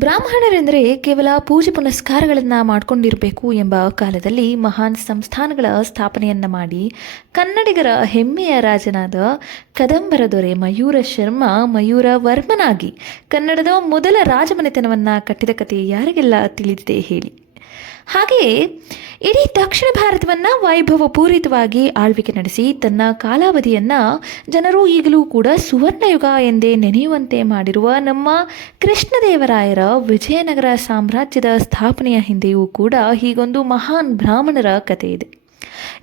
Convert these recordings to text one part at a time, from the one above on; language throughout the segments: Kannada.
ಬ್ರಾಹ್ಮಣರೆಂದರೆ ಕೇವಲ ಪೂಜೆ ಪುನಸ್ಕಾರಗಳನ್ನು ಮಾಡಿಕೊಂಡಿರಬೇಕು ಎಂಬ ಕಾಲದಲ್ಲಿ ಮಹಾನ್ ಸಂಸ್ಥಾನಗಳ ಸ್ಥಾಪನೆಯನ್ನು ಮಾಡಿ ಕನ್ನಡಿಗರ ಹೆಮ್ಮೆಯ ರಾಜನಾದ ಕದಂಬರ ದೊರೆ ಮಯೂರ ಶರ್ಮ ಮಯೂರ ವರ್ಮನಾಗಿ ಕನ್ನಡದ ಮೊದಲ ರಾಜಮನೆತನವನ್ನು ಕಟ್ಟಿದ ಕಥೆ ಯಾರಿಗೆಲ್ಲ ತಿಳಿದಿದೆ ಹೇಳಿ. ಹಾಗೆಯೇ ಇಡೀ ದಕ್ಷಿಣ ಭಾರತವನ್ನು ವೈಭವಪೂರಿತವಾಗಿ ಆಳ್ವಿಕೆ ನಡೆಸಿ ತನ್ನ ಕಾಲಾವಧಿಯನ್ನು ಜನರು ಈಗಲೂ ಕೂಡ ಸುವರ್ಣಯುಗ ಎಂದೇ ನೆನೆಯುವಂತೆ ಮಾಡಿರುವ ನಮ್ಮ ಕೃಷ್ಣದೇವರಾಯರ ವಿಜಯನಗರ ಸಾಮ್ರಾಜ್ಯದ ಸ್ಥಾಪನೆಯ ಹಿಂದೆಯೂ ಕೂಡ ಹೀಗೊಂದು ಮಹಾನ್ ಬ್ರಾಹ್ಮಣರ ಕಥೆ ಇದೆ.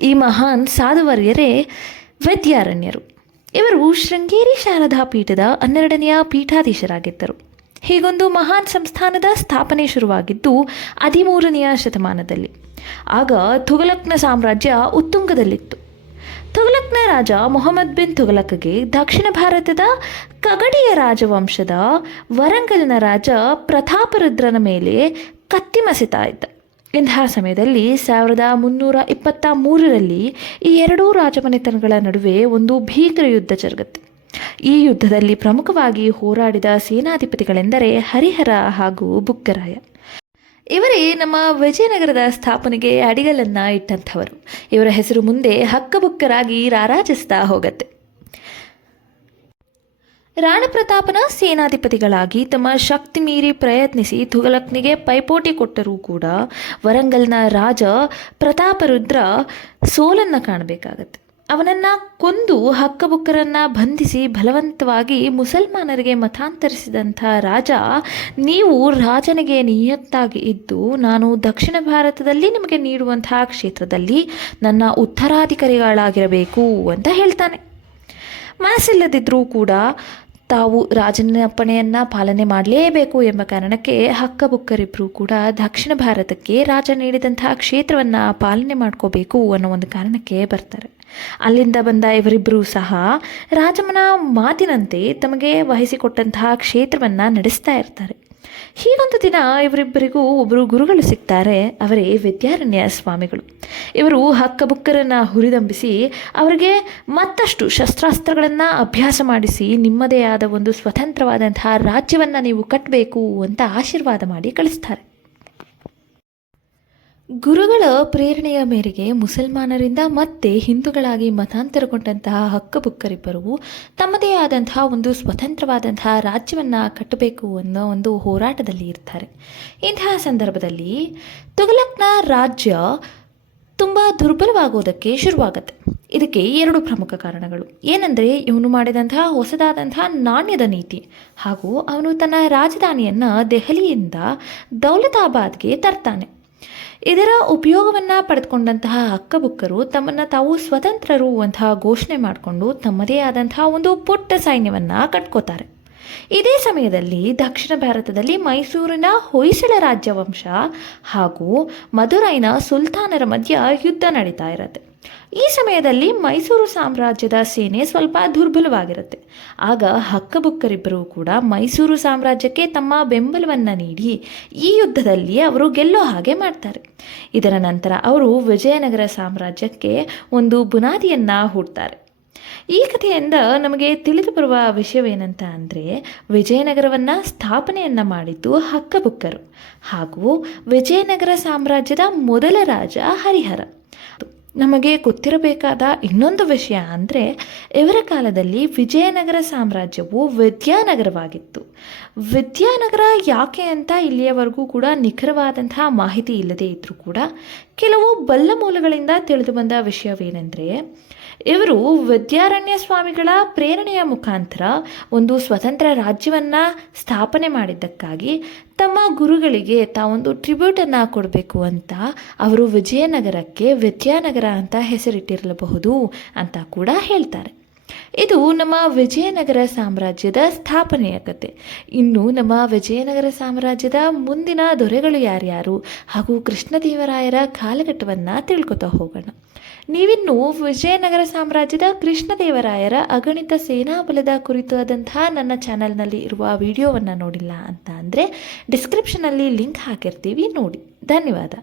ಈ ಮಹಾನ್ ಸಾಧುವರ್ಯರೇ ವಿದ್ಯಾರಣ್ಯರು. ಇವರು ಶೃಂಗೇರಿ ಶಾರದಾ ಪೀಠದ 12ನೆಯ ಪೀಠಾಧೀಶರಾಗಿದ್ದರು. ಹೀಗೊಂದು ಮಹಾನ್ ಸಂಸ್ಥಾನದ ಸ್ಥಾಪನೆ ಶುರುವಾಗಿದ್ದು 13ನೆಯ ಶತಮಾನದಲ್ಲಿ. ಆಗ ತುಘಲಕ್ನ ಸಾಮ್ರಾಜ್ಯ ಉತ್ತುಂಗದಲ್ಲಿತ್ತು. ತುಘಲಕ್ನ ರಾಜ ಮೊಹಮ್ಮದ್ ಬಿನ್ ತುಘಲಕ್ಗೆ ದಕ್ಷಿಣ ಭಾರತದ ಕಗಡಿಯ ರಾಜವಂಶದ ವರಂಗಲ್ನ ರಾಜ ಪ್ರತಾಪರುದ್ರನ ಮೇಲೆ ಕತ್ತಿ ಮಸೆತಾ ಇದ್ದ. ಇಂತಹ ಸಮಯದಲ್ಲಿ 1323ರಲ್ಲಿ ಈ ಎರಡೂ ರಾಜಮನೆತನಗಳ ನಡುವೆ ಒಂದು ಭೀಕರ ಯುದ್ಧ ಜರುಗುತ್ತೆ. ಈ ಯುದ್ಧದಲ್ಲಿ ಪ್ರಮುಖವಾಗಿ ಹೋರಾಡಿದ ಸೇನಾಧಿಪತಿಗಳೆಂದರೆ ಹರಿಹರ ಹಾಗೂ ಬುಕ್ಕರಾಯ. ಇವರೇ ನಮ್ಮ ವಿಜಯನಗರದ ಸ್ಥಾಪನೆಗೆ ಅಡಿಗಲನ್ನು ಇಟ್ಟಂಥವರು. ಇವರ ಹೆಸರು ಮುಂದೆ ಹಕ್ಕಬುಕ್ಕರಾಗಿ ರಾರಾಜಿಸ್ತಾ ಹೋಗತ್ತೆ. ರಾಣಾ ಪ್ರತಾಪನ ಸೇನಾಧಿಪತಿಗಳಾಗಿ ತಮ್ಮ ಶಕ್ತಿ ಮೀರಿ ಪ್ರಯತ್ನಿಸಿ ತುಘಲಕ್ನಿಗೆ ಪೈಪೋಟಿ ಕೊಟ್ಟರೂ ಕೂಡ ವರಂಗಲ್ನ ರಾಜ ಪ್ರತಾಪರುದ್ರ ಸೋಲನ್ನು ಕಾಣಬೇಕಾಗತ್ತೆ. ಅವನನ್ನು ಕೊಂದು ಹಕ್ಕಬುಕ್ಕರನ್ನು ಬಂಧಿಸಿ ಬಲವಂತವಾಗಿ ಮುಸಲ್ಮಾನರಿಗೆ ಮತಾಂತರಿಸಿದಂಥ ರಾಜ, ನೀವು ರಾಜನಿಗೆ ನಿಯತ್ತಾಗಿ ಇದ್ದು ನಾನು ದಕ್ಷಿಣ ಭಾರತದಲ್ಲಿ ನಿಮಗೆ ನೀಡುವಂತಹ ಕ್ಷೇತ್ರದಲ್ಲಿ ನನ್ನ ಉತ್ತರಾಧಿಕಾರಿಗಳಾಗಿರಬೇಕು ಅಂತ ಹೇಳ್ತಾನೆ. ಮನಸ್ಸಿಲ್ಲದಿದ್ದರೂ ಕೂಡ ತಾವು ರಾಜನ ಅಪ್ಪಣೆಯನ್ನು ಪಾಲನೆ ಮಾಡಲೇಬೇಕು ಎಂಬ ಕಾರಣಕ್ಕೆ ಹಕ್ಕಬುಕ್ಕರಿಬ್ಬರೂ ಕೂಡ ದಕ್ಷಿಣ ಭಾರತಕ್ಕೆ ರಾಜ ನೀಡಿದಂತಹ ಕ್ಷೇತ್ರವನ್ನು ಪಾಲನೆ ಮಾಡ್ಕೋಬೇಕು ಅನ್ನೋ ಒಂದು ಕಾರಣಕ್ಕೆ ಬರ್ತಾರೆ. ಅಲ್ಲಿಂದ ಬಂದ ಇವರಿಬ್ಬರೂ ಸಹ ರಾಜಮನ ಮಾತಿನಂತೆ ತಮಗೆ ವಹಿಸಿಕೊಟ್ಟಂತಹ ಕ್ಷೇತ್ರವನ್ನು ನಡೆಸ್ತಾ ಇರ್ತಾರೆ. ಹೀಗೊಂದು ದಿನ ಇವರಿಬ್ಬರಿಗೂ ಒಬ್ಬರು ಗುರುಗಳು ಸಿಗ್ತಾರೆ. ಅವರೇ ವಿದ್ಯಾರಣ್ಯ ಸ್ವಾಮಿಗಳು. ಇವರು ಹಕ್ಕಬುಕ್ಕರನ್ನು ಹುರಿದಂಬಿಸಿ ಅವರಿಗೆ ಮತ್ತಷ್ಟು ಶಸ್ತ್ರಾಸ್ತ್ರಗಳನ್ನು ಅಭ್ಯಾಸ ಮಾಡಿಸಿ ನಿಮ್ಮದೇ ಆದ ಒಂದು ಸ್ವತಂತ್ರವಾದಂತಹ ರಾಜ್ಯವನ್ನು ನೀವು ಕಟ್ಟಬೇಕು ಅಂತ ಆಶೀರ್ವಾದ ಮಾಡಿ ಕಳಿಸ್ತಾರೆ. ಗುರುಗಳ ಪ್ರೇರಣೆಯ ಮೇರೆಗೆ ಮುಸಲ್ಮಾನರಿಂದ ಮತ್ತೆ ಹಿಂದೂಗಳಾಗಿ ಮತಾಂತರಗೊಂಡಂತಹ ಹಕ್ಕಬುಕ್ಕರಿಬ್ಬರು ತಮ್ಮದೇ ಆದಂತಹ ಒಂದು ಸ್ವತಂತ್ರವಾದಂತಹ ರಾಜ್ಯವನ್ನು ಕಟ್ಟಬೇಕು ಅನ್ನೋ ಒಂದು ಹೋರಾಟದಲ್ಲಿ ಇರ್ತಾರೆ. ಇಂತಹ ಸಂದರ್ಭದಲ್ಲಿ ತುಘಲಕ್ನ ರಾಜ್ಯ ತುಂಬ ದುರ್ಬಲವಾಗೋದಕ್ಕೆ ಶುರುವಾಗುತ್ತೆ. ಇದಕ್ಕೆ ಎರಡು ಪ್ರಮುಖ ಕಾರಣಗಳು ಏನೆಂದರೆ ಇವನು ಮಾಡಿದಂತಹ ಹೊಸದಾದಂತಹ ನಾಣ್ಯದ ನೀತಿ ಹಾಗೂ ಅವನು ತನ್ನ ರಾಜಧಾನಿಯನ್ನು ದೆಹಲಿಯಿಂದ ದೌಲತಾಬಾದ್ಗೆ ತರ್ತಾನೆ. ಇದರ ಉಪಯೋಗವನ್ನು ಪಡೆದುಕೊಂಡಂತಹ ಹಕ್ಕಬುಕ್ಕರು ತಮ್ಮನ್ನು ತಾವು ಸ್ವತಂತ್ರರು ಅಂತಹ ಘೋಷಣೆ ಮಾಡಿಕೊಂಡು ತಮ್ಮದೇ ಆದಂತಹ ಒಂದು ಪುಟ್ಟ ಸೈನ್ಯವನ್ನು ಕಟ್ಕೋತಾರೆ. ಇದೇ ಸಮಯದಲ್ಲಿ ದಕ್ಷಿಣ ಭಾರತದಲ್ಲಿ ಮೈಸೂರಿನ ಹೊಯ್ಸಳ ರಾಜ್ಯವಂಶ ಹಾಗೂ ಮಧುರೈನ ಸುಲ್ತಾನರ ಮಧ್ಯ ಯುದ್ಧ ನಡೀತಾ ಇರುತ್ತೆ. ಈ ಸಮಯದಲ್ಲಿ ಮೈಸೂರು ಸಾಮ್ರಾಜ್ಯದ ಸೇನೆ ಸ್ವಲ್ಪ ದುರ್ಬಲವಾಗಿರುತ್ತೆ. ಆಗ ಹಕ್ಕಬುಕ್ಕರಿಬ್ಬರೂ ಕೂಡ ಮೈಸೂರು ಸಾಮ್ರಾಜ್ಯಕ್ಕೆ ತಮ್ಮ ಬೆಂಬಲವನ್ನು ನೀಡಿ ಈ ಯುದ್ಧದಲ್ಲಿ ಅವರು ಗೆಲ್ಲೋ ಹಾಗೆ ಮಾಡ್ತಾರೆ. ಇದರ ನಂತರ ಅವರು ವಿಜಯನಗರ ಸಾಮ್ರಾಜ್ಯಕ್ಕೆ ಒಂದು ಬುನಾದಿಯನ್ನು ಹೂಡ್ತಾರೆ. ಈ ಕಥೆಯಿಂದ ನಮಗೆ ತಿಳಿದು ಬರುವ ವಿಷಯವೇನಂತ ಅಂದರೆ, ವಿಜಯನಗರವನ್ನು ಸ್ಥಾಪನೆಯನ್ನು ಮಾಡಿದ್ದು ಹಕ್ಕಬುಕ್ಕರು ಹಾಗೂ ವಿಜಯನಗರ ಸಾಮ್ರಾಜ್ಯದ ಮೊದಲ ರಾಜ ಹರಿಹರ. ನಮಗೆ ಗೊತ್ತಿರಬೇಕಾದ ಇನ್ನೊಂದು ವಿಷಯ ಅಂದರೆ, ಇವರ ಕಾಲದಲ್ಲಿ ವಿಜಯನಗರ ಸಾಮ್ರಾಜ್ಯವು ವಿದ್ಯಾನಗರವಾಗಿತ್ತು. ವಿದ್ಯಾನಗರ ಯಾಕೆ ಅಂತ ಇಲ್ಲಿಯವರೆಗೂ ಕೂಡ ನಿಖರವಾದಂತಹ ಮಾಹಿತಿ ಇಲ್ಲದೇ ಇದ್ದರೂ ಕೂಡ ಕೆಲವು ಬಲ್ಲ ಮೂಲಗಳಿಂದ ತಿಳಿದು ಬಂದ ವಿಷಯವೇನೆಂದರೆ, ಇವರು ವಿದ್ಯಾರಣ್ಯ ಸ್ವಾಮಿಗಳ ಪ್ರೇರಣೆಯ ಮುಖಾಂತರ ಒಂದು ಸ್ವತಂತ್ರ ರಾಜ್ಯವನ್ನು ಸ್ಥಾಪನೆ ಮಾಡಿದ್ದಕ್ಕಾಗಿ ತಮ್ಮ ಗುರುಗಳಿಗೆ ತಾವೊಂದು ಟ್ರಿಬ್ಯೂಟನ್ನು ಕೊಡಬೇಕು ಅಂತ ಅವರು ವಿಜಯನಗರಕ್ಕೆ ವಿದ್ಯಾನಗರ ಅಂತ ಹೆಸರಿಟ್ಟಿರಲಬಹುದು ಅಂತ ಕೂಡ ಹೇಳ್ತಾರೆ. ಇದು ನಮ್ಮ ವಿಜಯನಗರ ಸಾಮ್ರಾಜ್ಯದ ಸ್ಥಾಪನೆಯ ಕತೆ. ಇನ್ನು ನಮ್ಮ ವಿಜಯನಗರ ಸಾಮ್ರಾಜ್ಯದ ಮುಂದಿನ ದೊರೆಗಳು ಯಾರ್ಯಾರು ಹಾಗೂ ಕೃಷ್ಣದೇವರಾಯರ ಕಾಲಘಟ್ಟವನ್ನು ತಿಳ್ಕೊತಾ ಹೋಗೋಣ. ನೀವಿನ್ನೂ ವಿಜಯನಗರ ಸಾಮ್ರಾಜ್ಯದ ಕೃಷ್ಣದೇವರಾಯರ ಅಗಣಿತ ಸೇನಾಬಲದ ಕುರಿತಾದಂತಹ ನನ್ನ ಚಾನಲ್ನಲ್ಲಿ ಇರುವ ವಿಡಿಯೋವನ್ನು ನೋಡಿಲ್ಲ ಅಂತ ಅಂದರೆ ಡಿಸ್ಕ್ರಿಪ್ಷನಲ್ಲಿ ಲಿಂಕ್ ಹಾಕಿರ್ತೀವಿ, ನೋಡಿ. ಧನ್ಯವಾದ.